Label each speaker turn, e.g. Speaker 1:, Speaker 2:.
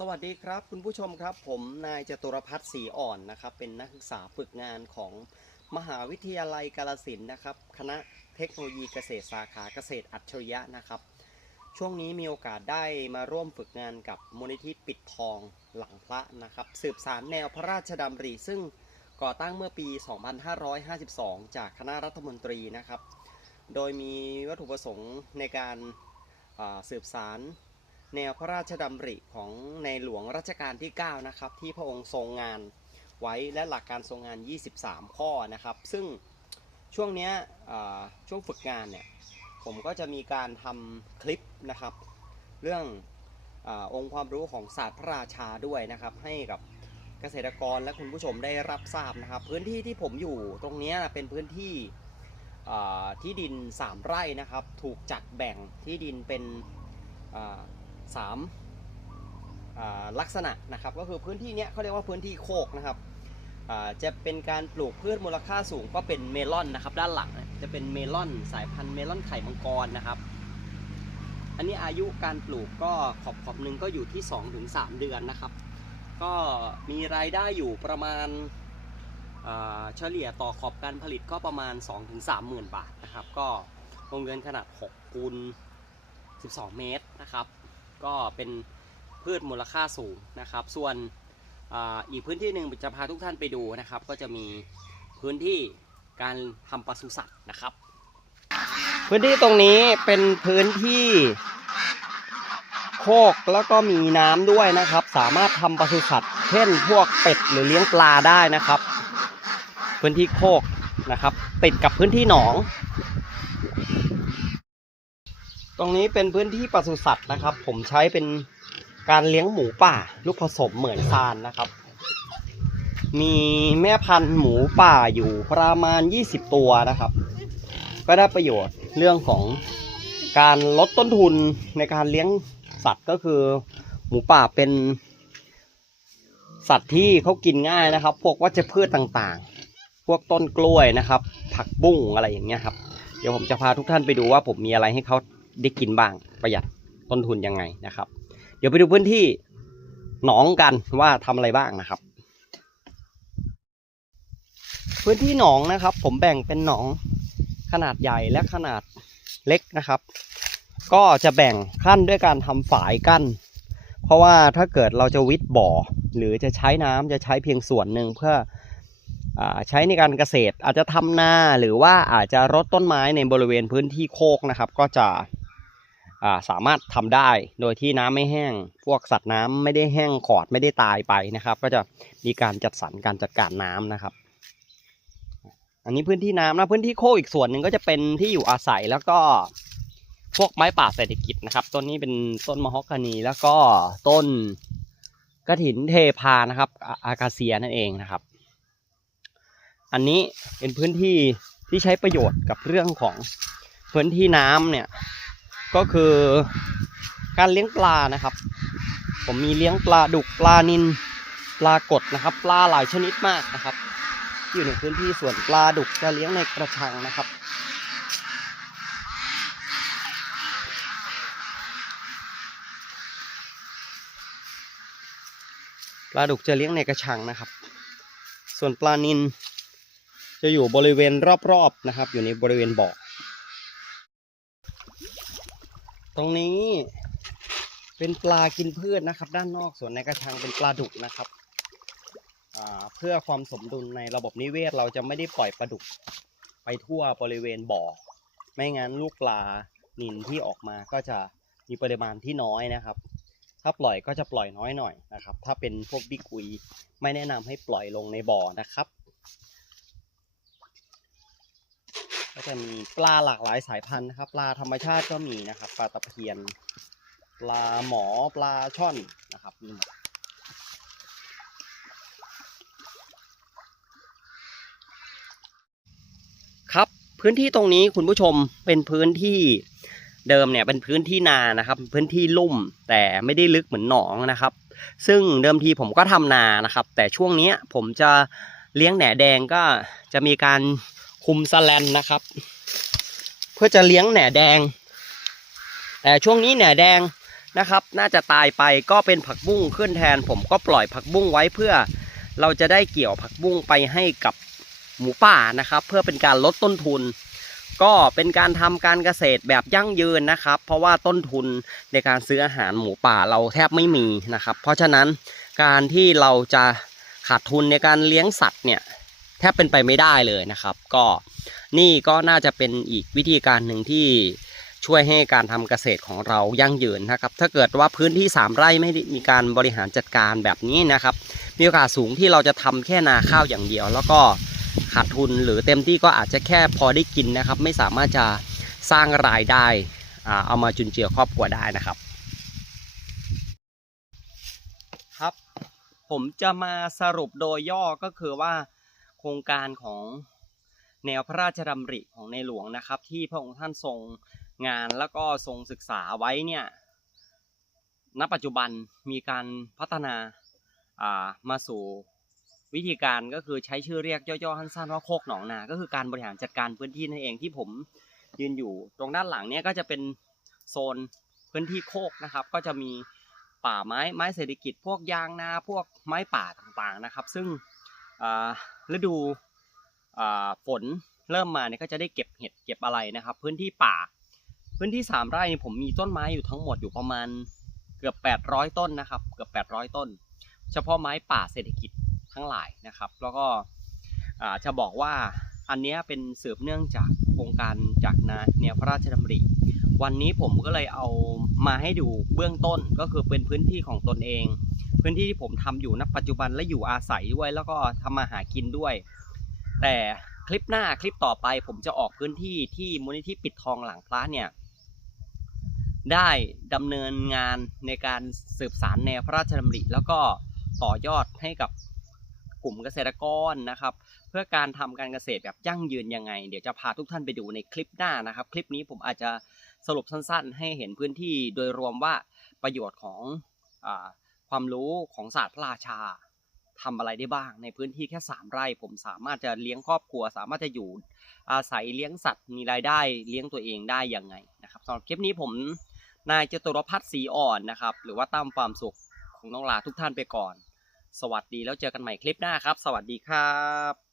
Speaker 1: สวัสดีครับคุณผู้ชมครับผมนายจตุรพัฒน์ศรีอ่อนนะครับ เป็นนักศึกษาฝึกงานของมหาวิทยาลัยกาลสินนะครับ คณะเทคโนโลยีเกษตรสาขาเกษตรอัจฉริยะนะครับ ช่วงนี้มีโอกาสได้มาร่วมฝึกงานกับมูลนิธิปิดทองหลังพระนะครับ สืบสารแนวพระราชดำริ ซึ่งก่อตั้งเมื่อปี 2552 จากคณะรัฐมนตรีนะครับ โดยมีวัตถุประสงค์ในการาสืบสาร แนวพระราชดำริของในหลวงรัชกาลที่ 9 นะครับ ที่พระองค์ทรงงานไว้และหลักการทรงงาน 23 ข้อนะครับ ซึ่งช่วงเนี้ยช่วงฝึกงานเนี่ยผมก็จะมีการทำคลิปนะครับ เรื่องอองค์ความรู้ของศาสตร์พระราชาด้วยนะครับ ให้กับเกษตรกรและคุณผู้ชมได้รับทราบนะครับ พื้นที่ที่ผมอยู่ตรงเนี้ยเป็นพื้นที่ที่ดิน 3 ไร่นะครับ ถูกจัดแบ่งที่ดินเป็น อ่าสามลักษณะนะครับก็คือพื้นที่เนี้ยเขาเรียกว่าพื้นที่โคกนะครับจะเป็นการปลูกพืชมูลค่าสูงก็เป็นเมลอนนะครับด้านหลังจะเป็นเมลอนสายพันธุ์เมลอนไข่มังกรนะครับ อันนี้อายุการปลูกก็ขอบขอบหนึ่งก็อยู่ที่ 2-3 เดือนนะครับ ก็มีรายได้อยู่ประมาณเฉลี่ยต่อขอบการผลิตก็ประมาณ 2-3หมื่นบาทนะครับ ก็วงเงินขนาด6คูณ12 เมตรนะครับ ก็เป็นพืชมูลค่าสูงนะครับ ส่วนออีกพื้นที่หนึ่งจะพาทุกท่านไปดูนะครับ ก็จะมีพื้นที่การทำปศุสัตว์นะครับ พื้นที่ตรงนี้เป็นพื้นที่โคกแล้วก็มีน้ำด้วยนะครับ สามารถทำปศุสัตว์ เช่น พวกเป็ดหรือเลี้ยงปลาได้นะครับ พื้นที่โคกนะครับ ติดกับพื้นที่หนอง ตรงนี้เป็นพื้นที่ปศุสัตว์นะครับ ผมใช้เป็นการเลี้ยงหมูป่า ลูกผสมเหมือนซานนะครับ มีแม่พันธุ์หมูป่าอยู่ประมาณ 20 ตัวนะครับ ก็ได้ประโยชน์เรื่องของการลดต้นทุนในการเลี้ยงสัตว์ก็คือ หมูป่าเป็น สัตว์ที่เขากินง่ายนะครับ พวกวัชพืชต่างๆ พวกต้นกล้วยนะครับ ผักบุ้งอะไรอย่างเงี้ยครับ เดี๋ยวผมจะพาทุกท่านไปดูว่าผมมีอะไรให้เขา ได้กินบ้างประหยัดต้นทุนยังไงนะครับ เดี๋ยวไปดูพื้นที่หนองกันว่าทำอะไรบ้างนะครับ พื้นที่หนองนะครับ ผมแบ่งเป็นหนองขนาดใหญ่และขนาดเล็กนะครับ ก็จะแบ่งขั้นด้วยการทำฝายกั้น เพราะว่าถ้าเกิดเราจะวิดบ่อ หรือจะใช้น้ำจะใช้เพียงส่วนหนึ่งเพื่อใช้ในการเกษตรอาจจะทำนาหรือว่าอาจจะรดต้นไม้ในบริเวณพื้นที่โคกนะครับ ก็จะ สามารถทำได้โดยที่น้ำไม่แห้ง พวกสัตว์น้ำไม่ได้แห้งขอดไม่ได้ตายไปนะครับ ก็จะมีการจัดสรรการจัดการน้ำนะครับ อันนี้พื้นที่น้ำนะพื้นที่โคกอีกส่วนหนึ่งก็จะเป็นที่อยู่อาศัยแล้วก็พวกไม้ป่าเศรษฐกิจนะครับต้นนี้เป็นต้นมะฮอกกานีแล้วก็ต้นกระถินเทพานะครับอาอากาเซียนั่นเองนะครับ อันนี้เป็นพื้นที่ที่ใช้ประโยชน์กับเรื่องของพื้นที่น้ำเนี่ย ก็คือการเลี้ยงปลานะครับ ผมมีเลี้ยงปลาดุกปลานินปลากดนะครับ ปลาหลายชนิดมากนะครับ อยู่ในพื้นที่ส่วนปลาดุกจะเลี้ยงในกระชังนะครับปลาดุกจะเลี้ยงในกระชังนะครับ ส่วนปลานินจะอยู่บริเวณรอบๆนะครับ อยู่ในบริเวณบ่อ ตรงนี้เป็นปลากินพืชนะครับ ด้านนอกส่วนในกระชังเป็นปลาดุกนะครับเพื่อความสมดุลในระบบนิเวศเราจะไม่ได้ปล่อยปลาดุก ไปทั่วบริเวณบ่อ ไม่งั้นลูกปลานินที่ออกมาก็จะมีปริมาณที่น้อยนะครับ ถ้าปล่อยก็จะปล่อยน้อยหน่อยนะครับ ถ้าเป็นพวกบิ๊กอุยไม่แนะนำให้ปล่อยลงในบ่อนะครับ ก็จะมีปลาหลากหลายสายพันธุ์นะครับ ปลาธรรมชาติก็มีนะครับ ปลาตะเพียน ปลาหมอปลาช่อนนะครับมีหมดครับพื้นที่ตรงนี้คุณผู้ชมเป็นพื้นที่เดิมเนี่ยเป็นพื้นที่นานะครับ พื้นที่ลุ่มแต่ไม่ได้ลึกเหมือนหนองนะครับ ซึ่งเดิมทีผมก็ทำนานะครับ แต่ช่วงนี้ผมจะเลี้ยงแหนแดงก็จะมีการ คุมสแลนนะครับ เพื่อจะเลี้ยงแหนแดง แต่ช่วงนี้แหนแดงนะครับ น่าจะตายไปก็เป็นผักบุ้งขึ้นแทน ผมก็ปล่อยผักบุ้งไว้เพื่อเราจะได้เกี่ยวผักบุ้งไปให้กับหมูป่านะครับ เพื่อเป็นการลดต้นทุน ก็เป็นการทำการเกษตรแบบยั่งยืนนะครับ เพราะว่าต้นทุนในการซื้ออาหารหมูป่าเราแทบไม่มีนะครับ เพราะฉะนั้นการที่เราจะขาดทุนในการเลี้ยงสัตว์เนี่ย แทบเป็นไปไม่ได้เลยนะครับ ก็นี่ก็น่าจะเป็นอีกวิธีการหนึ่งที่ช่วยให้การทำเกษตรของเรายั่งยืนนะครับ ถ้าเกิดว่าพื้นที่ 3 ไร่ไม่มีการบริหารจัดการแบบนี้นะครับ มีโอกาสสูงที่เราจะทำแค่นาข้าวอย่างเดียว แล้วก็ขาดทุนหรือเต็มที่ก็อาจจะแค่พอได้กินนะครับ ไม่สามารถจะสร้างรายได้อ่าเอามาจุนเจือครอบครัวได้นะครับ ครับ ผมจะมาสรุปโดยย่อก็คือว่า ครงการของแนวพระราชดำริของในหลวงนะครับ ที่พระองค์ท่านทรงงานแล้วก็ทรงศึกษาไว้เนี่ยณปัจจุบันมีการพัฒนาามาสู่วิธีการก็คือใช้ชื่อเรียกย่อๆสั้นๆว่าโคกหนองนา ก็คือการบริหารจัดการพื้นที่นั่นเองที่ผมยืนอยู่ ตรงด้านหลังเนี่ยก็จะเป็นโซนพื้นที่โคกนะครับ ก็จะมีป่าไม้ไม้เศรษฐกิจ พวกยางนาพวกไม้ป่าต่างๆนะครับ ซึ่ง ฤดูฝนเริ่มมาเนี่ยก็จะได้เก็บเห็ดเก็บอะไรนะครับ พื้นที่ป่า พื้นที่ 3 ไร่นี่ผมมีต้นไม้อยู่ทั้งหมดอยู่ประมาณเกือบ 800 ต้นนะครับ เกือบ 800 ต้น เฉพาะไม้ป่าเศรษฐกิจทั้งหลายนะครับ แล้วก็จะบอกว่าอันนี้เป็นสืบเนื่องจากโครงการจากนาแนวพระราชดำริ วันนี้ผมก็เลยเอามาให้ดูเบื้องต้นก็คือเป็นพื้นที่ของตนเอง พื้นที่ที่ผมทำอยู่ณปัจจุบันและอยู่อาศัยด้วย แล้วก็ทำมาหากินด้วย แต่คลิปหน้าคลิปต่อไป ผมจะออกพื้นที่ที่มูลนิธิปิดทองหลังพระเนี่ยได้ดำเนินงานในการสืบสารแนวพระราชดำริ แล้วก็ต่อยอดให้กับกลุ่มเกษตรกรนะครับ เพื่อการทำการเกษตรแบบยั่งยืนยังไง เดี๋ยวจะพาทุกท่านไปดูในคลิปหน้านะครับ คลิปนี้ผมอาจจะสรุปสั้นๆ ให้เห็นพื้นที่โดยรวมว่าประโยชน์ของอ ความรู้ของศาสตร์พระราชาทำอะไรได้บ้าง ในพื้นที่แค่ 3 ไร่ ผมสามารถจะเลี้ยงครอบครัว สามารถจะอยู่ อาศัยเลี้ยงสัตว์มีรายได้เลี้ยงตัวเองได้ยังไงนะครับสำหรับคลิปนี้ผมนายจตุรพัฒน์ศรีอ่อนนะครับ หรือว่าตั้มความสุขของน้องลาทุกท่านไปก่อน สวัสดีแล้วเจอกันใหม่คลิปหน้าครับ สวัสดีครับ